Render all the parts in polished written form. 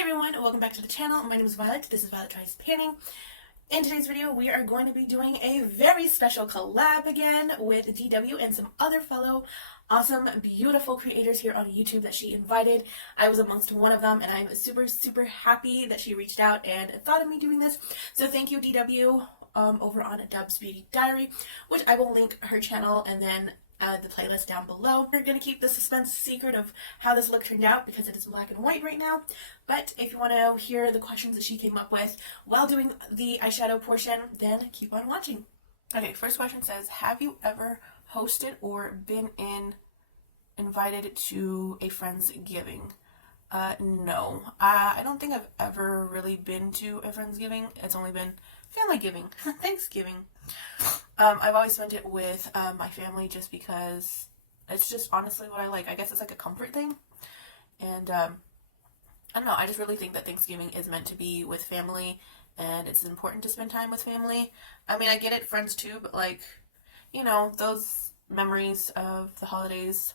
Hi everyone, welcome back to the channel. My name is Violet. This is Violet Tries Painting. In today's video, we are going to be doing a very special collab again with DW and some other fellow awesome, beautiful creators here on YouTube that she invited. I was amongst one of them, and I'm super happy that she reached out and thought of me doing this. So thank you, DW, over on Dub's Beauty Diary, which I will link her channel and then the playlist down below. We're going to keep the suspense secret of how this look turned out because it is black and white right now. But if you want to hear the questions that she came up with while doing the eyeshadow portion, then keep on watching. Okay, first question says, have you ever hosted or been invited to a Friendsgiving? No. I don't think I've ever really been to a Friendsgiving. It's only been family giving, Thanksgiving. I've always spent it with my family just because it's just honestly what I like. I guess it's like a comfort thing. And I don't know, I just really think that Thanksgiving is meant to be with family, and it's important to spend time with family. I mean, I get it, friends too, but like, you know, those memories of the holidays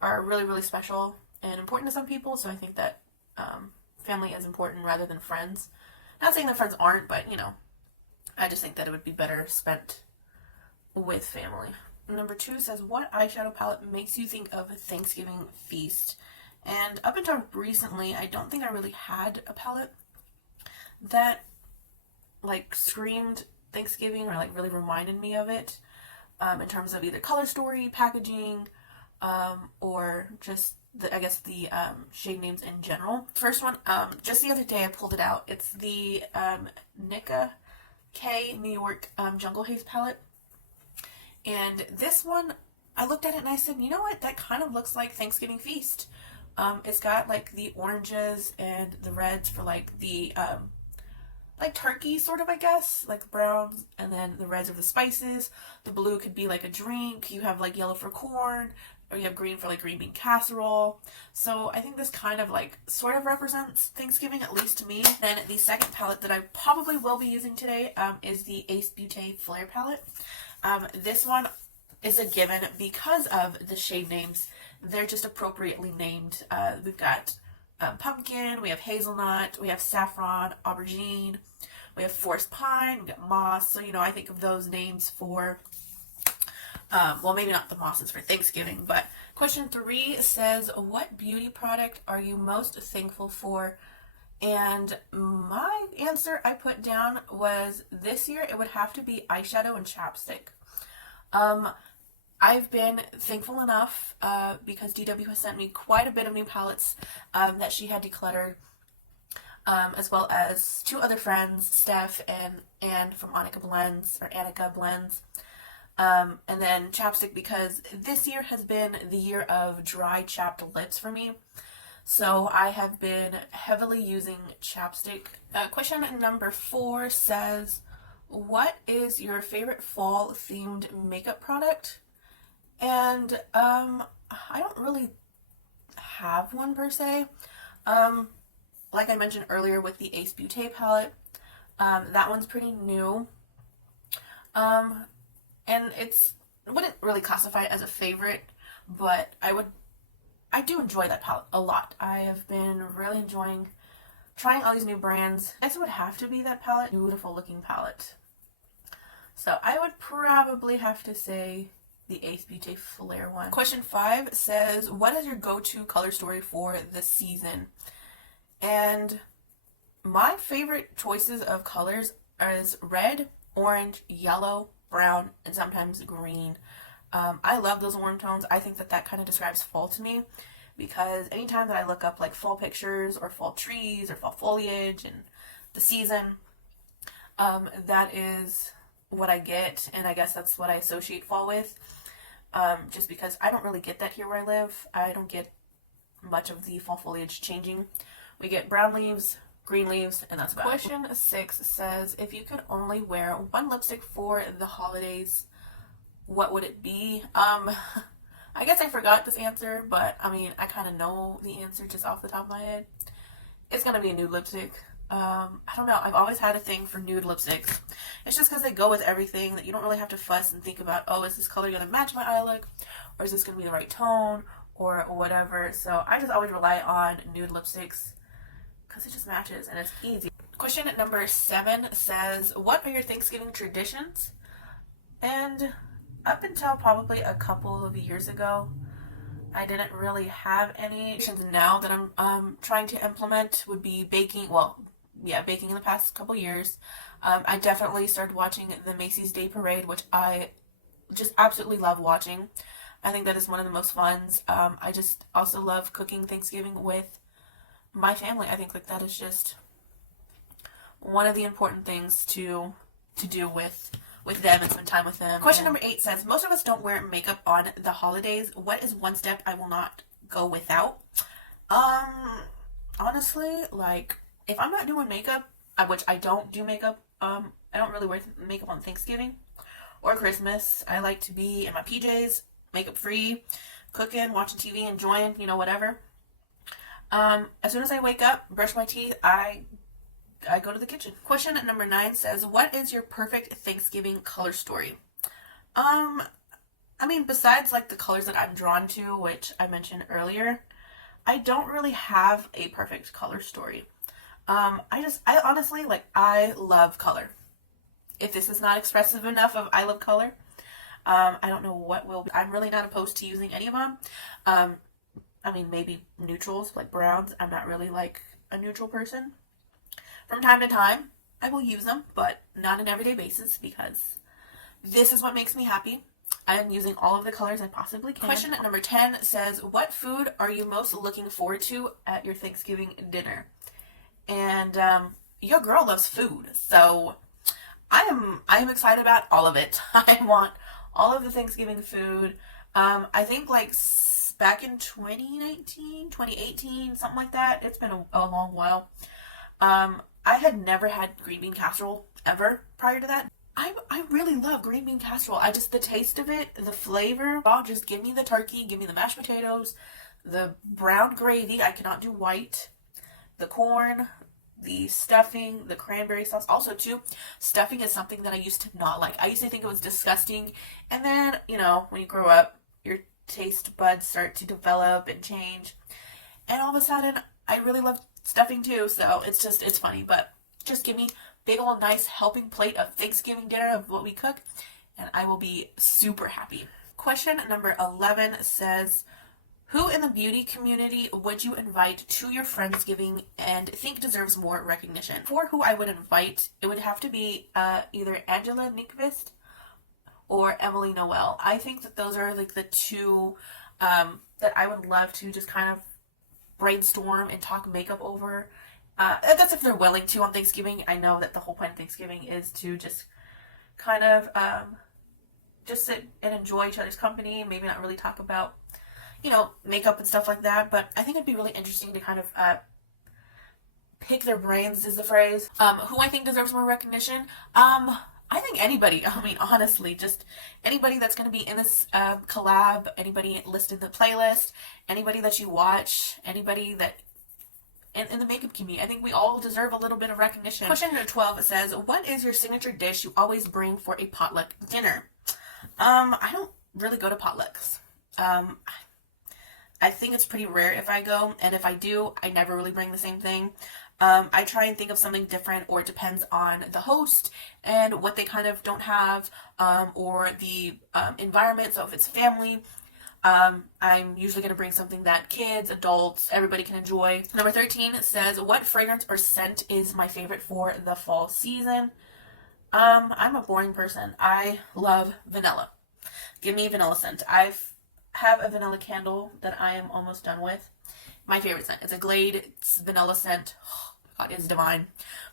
are really special and important to some people, so I think that family is important rather than friends. Not saying that friends aren't, but you know, I just think that it would be better spent with family. Number 2 says, what eyeshadow palette makes you think of a Thanksgiving feast? And up until recently, I don't think I really had a palette that like screamed Thanksgiving or like really reminded me of it, in terms of either color story, packaging, or just I guess the shade names in general. First one, just the other day I pulled it out. It's the Nika K New York Jungle Haze palette. And this one, I looked at it and I said, you know what, that kind of looks like Thanksgiving feast. It's got like the oranges and the reds for like the like turkey sort of, I guess, like the browns, and then the reds are the spices. The blue could be like a drink. You have like yellow for corn, or you have green for like green bean casserole. So I think this kind of like sort of represents Thanksgiving, at least to me. Then the second palette that I probably will be using today is the Ace Beauty Flare palette. This one is a given because of the shade names. They're just appropriately named. We've got pumpkin, we have hazelnut, we have saffron, aubergine, we have forest pine, we got moss. So, you know, I think of those names for well, maybe not the mosses for Thanksgiving, but question 3 says, what beauty product are you most thankful for? And my answer I put down was, this year it would have to be eyeshadow and chapstick. I've been thankful enough because DW has sent me quite a bit of new palettes that she had decluttered, as well as 2 other friends, Steph and Anne from Annika Blends. And then chapstick, because this year has been the year of dry chapped lips for me. So I have been heavily using chapstick. Question number 4 says, what is your favorite fall themed makeup product? And I don't really have one per se. Like I mentioned earlier with the Ace Beauty palette, that one's pretty new. And wouldn't really classify it as a favorite, but I do enjoy that palette a lot. I have been really enjoying trying all these new brands. I guess it would have to be that palette. Beautiful looking palette. So I would probably have to say the Ace Beauty Flare one. Question 5 says, what is your go-to color story for the season? And my favorite choices of colors is red, orange, yellow, brown, and sometimes green. I love those warm tones. I think that kind of describes fall to me, because anytime that I look up like fall pictures or fall trees or fall foliage and the season, that is what I get, and I guess that's what I associate fall with, just because I don't really get that here where I live. I don't get much of the fall foliage changing. We get brown leaves, green leaves, and that's about it. Question 6 says, if you could only wear one lipstick for the holidays, what would it be? I guess I forgot this answer, but I mean, I kind of know the answer just off the top of my head. It's gonna be a nude lipstick. I don't know, I've always had a thing for nude lipsticks. It's just because they go with everything, that you don't really have to fuss and think about, oh, is this color gonna match my eye look, or is this gonna be the right tone, or whatever. So I just always rely on nude lipsticks. because it just matches and it's easy. Question number 7 says, what are your Thanksgiving traditions? And up until probably a couple of years ago, I didn't really have any. Now that I'm trying to implement would be baking. Well, yeah, baking in the past couple years. I definitely started watching the Macy's Day Parade, which I just absolutely love watching. I think that is one of the most funs. I just also love cooking Thanksgiving with my family. I think like that is just one of the important things to do with them and spend time with them. Question number 8 says, most of us don't wear makeup on the holidays. What is one step I will not go without? Honestly, like, if I'm not doing makeup, which I don't do makeup, I don't really wear makeup on Thanksgiving or Christmas. I like to be in my PJs, makeup free, cooking, watching TV, enjoying, whatever. As soon as I wake up, brush my teeth, I go to the kitchen. Question number 9 says, what is your perfect Thanksgiving color story? I mean, besides like the colors that I'm drawn to, which I mentioned earlier, I don't really have a perfect color story. I honestly, like, I love color. If this is not expressive enough of I love color, I don't know what will be. I'm really not opposed to using any of them. I mean, maybe neutrals, like browns. I'm not really like a neutral person. From time to time, I will use them, but not on an everyday basis because this is what makes me happy. I am using all of the colors I possibly can. Question number 10 says, what food are you most looking forward to at your Thanksgiving dinner? And your girl loves food, so I am excited about all of it. I want all of the Thanksgiving food. I think like back in 2019, 2018, something like that. It's been a long while. I had never had green bean casserole ever prior to that. I really love green bean casserole. The taste of it, the flavor, just give me the turkey, give me the mashed potatoes, the brown gravy. I cannot do white. The corn, the stuffing, the cranberry sauce. Also, too, stuffing is something that I used to not like. I used to think it was disgusting. And then, when you grow up, your taste buds start to develop and change. And all of a sudden, I really love stuffing too. So it's funny. But just give me big old nice helping plate of Thanksgiving dinner of what we cook, and I will be super happy. Question number 11 says, who in the beauty community would you invite to your Friendsgiving and think deserves more recognition? For who I would invite, it would have to be either Angela Nyqvist or Emily Noel. I think that those are like the two that I would love to just kind of brainstorm and talk makeup over. That's if they're willing to on Thanksgiving. I know that the whole point of Thanksgiving is to just kind of just sit and enjoy each other's company, maybe not really talk about makeup and stuff like that, but I think it'd be really interesting to kind of pick their brains is the phrase. Who I think deserves more recognition? I think anybody. I mean, honestly, just anybody that's going to be in this collab, anybody listed in the playlist, anybody that you watch, anybody that in the makeup community. I think we all deserve a little bit of recognition. Question number 12 says, what is your signature dish you always bring for a potluck dinner? I don't really go to potlucks. I think it's pretty rare if I go, and if I do, I never really bring the same thing. I try and think of something different, or it depends on the host and what they kind of don't have, or the environment. So if it's family, I'm usually going to bring something that kids, adults, everybody can enjoy. Number 13 says, what fragrance or scent is my favorite for the fall season? I'm a boring person. I love vanilla. Give me vanilla scent. I have a vanilla candle that I am almost done with. My favorite scent. It's a Glade vanilla scent. Oh, God, it's divine.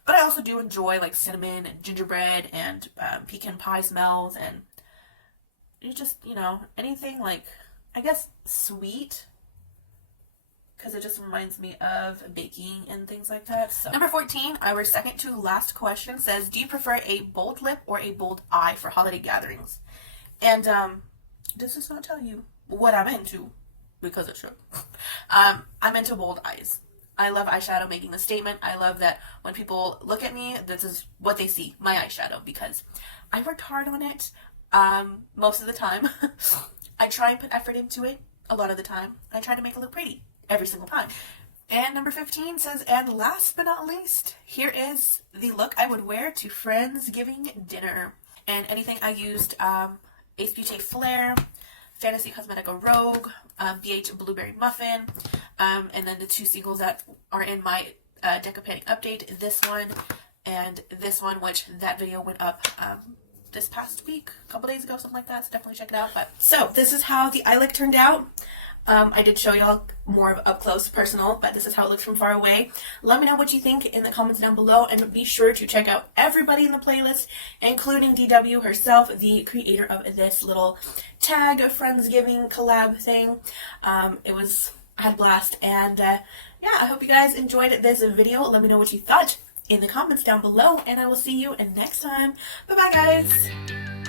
But I also do enjoy like cinnamon and gingerbread and pecan pie smells, and it's just, anything like, I guess, sweet, because it just reminds me of baking and things like that. So. Number 14, our second to last question, says, do you prefer a bold lip or a bold eye for holiday gatherings? And this does not tell you what I'm into, because it should. I'm into bold eyes. I love eyeshadow making the statement. I love that when people look at me, this is what they see, my eyeshadow, because I worked hard on it most of the time. I try and put effort into it a lot of the time. I try to make it look pretty every single time. And number 15 says, and last but not least, here is the look I would wear to Friendsgiving dinner. And anything I used, Ace Beauty Flare, Fantasy Cosmetica Rogue, BH Blueberry Muffin, and then the two singles that are in my Deca Panning update, this one and this one, which that video went up this past week, a couple days ago, something like that, so definitely check it out. But so this is how the eye look turned out. I did show y'all more of up close personal, but this is how it looks from far away. Let me know what you think in the comments down below, and be sure to check out everybody in the playlist, including DW herself, the creator of this little tag Friendsgiving collab thing. I had a blast, and yeah, I hope you guys enjoyed this video. Let me know what you thought in the comments down below, and I will see you next time. Bye bye, guys.